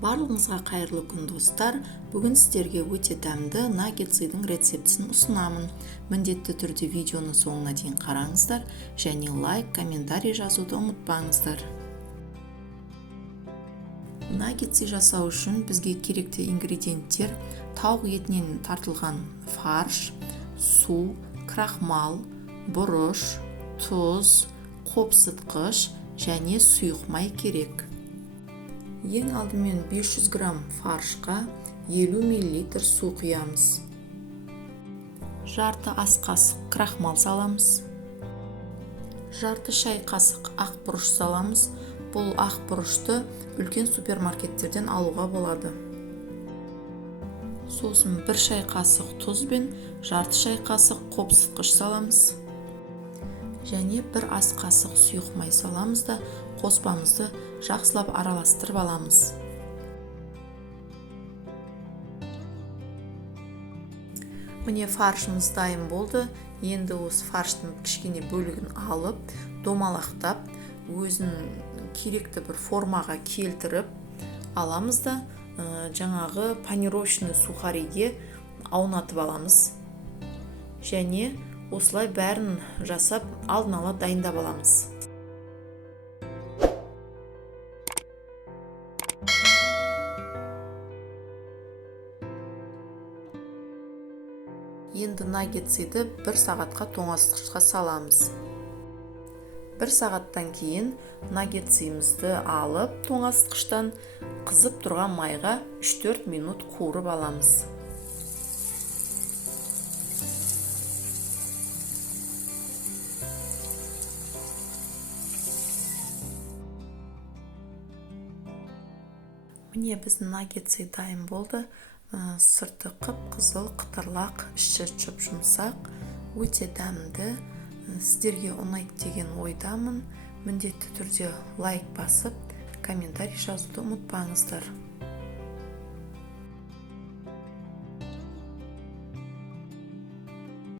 Барлығыңызға қайырлы күн достар. Бүгін сіздерге өте дәмді наггетсыйдың рецептісін ұсынамын. Міндетті түрде видеоны соңына дейін қараңыздар және лайк, комментарий жазуды ұмытпаңыздар. Наггетсы жасау үшін бізге керекті ингредиенттер: тауық етінен тартылған фарш, су, крахмал, бұрыш, тұз, қопсытқыш және сұйық май керек. Ең алдымен 500 грамм фаршқа 50 мл су құямыз. Жарты ас қасық крахмал саламыз. Жарты шай қасық ақ бұрыш саламыз. Бұл ақ бұрышты үлкен супермаркеттерден алуға болады. Сосын 1 шай қасық тұз бен жарты шай қасық қопсытқыш саламыз. Және 1 ас қасық сұйық май саламыз да қоспамызды жақсылап араластырып аламыз. Міне фаршымыз дайын болды. Енді осы фарштың кішкене бөлігін алып, домалақтап, өзін керекті бір формаға келтіріп аламыз да жаңағы панировочный сухариге аунатып аламыз. Және осылай бәрін жасап алдын ала дайындап аламыз. Енді наггетсыйды 1 сағатқа тоңазытқышқа саламыз. 1 сағаттан кейін наггетсыйымызды алып тоңазытқыштан қызып тұрған майға 3-4 минут қуырып аламыз. Міне біздің наггетсы дайын болды. Сырты қып-қызыл, қытырлақ, іші жұп-жұмсақ, өте дәмді. Сіздерге ұнайды деген ойдамын. Міндетті түрде лайк басып, комментарий жазуды ұмытпаңыздар.